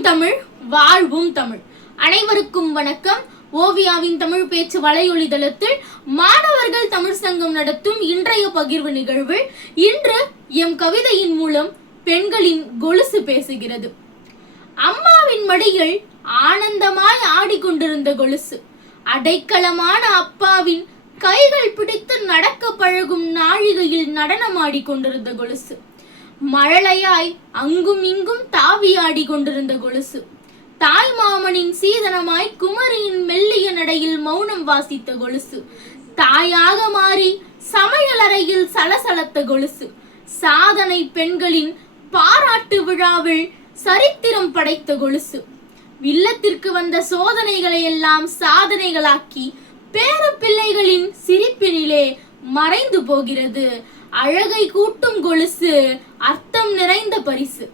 வாழும் தமிழ் வாழ்வும் தமிழ். அனைவருக்கும் வணக்கம். ஓவியாவின் தமிழ் பேச்சு வலையொலி தளத்தில் மாணவர்கள் தமிழ் சங்கம் நடத்தும் இன்றைய பகிர்வு நிகழ்வில் இன்று எம் கவிதையின் மூலம் பெண்களின் கொலுசு பேசுகிறது. அம்மாவின் மடியில் ஆனந்தமாய் ஆடிக்கொண்டிருந்த கொலுசு, அடைக்கலமான அப்பாவின் கைகள் பிடித்து நடக்க பழகும் நாழிகையில் நடனமாடி கொண்டிருந்த கொலுசு, மழலையாய் அங்கும் இங்கும் தாவியாடி கொண்டிருந்த கொலுசு, தாய் மாமனின் சீதனமாய் குமரியின் மெல்லிய நடையில் மௌனம் வாசித்த கொலுசு, தாயாக மாறி சமையலறையில் சலசலத்த கொலுசு, சாதனை பெண்களின் பாராட்டு விழாவில் சரித்திரம் படைத்த கொலுசு, இல்லத்திற்கு வந்த சோதனைகளை எல்லாம் சாதனைகளாக்கி பேர பிள்ளைகளின் சிரிப்பினிலே மறைந்து போகிறது. அழகை கூட்டும் கொலுசு, அர்த்தம் நிறைந்த பரிசு.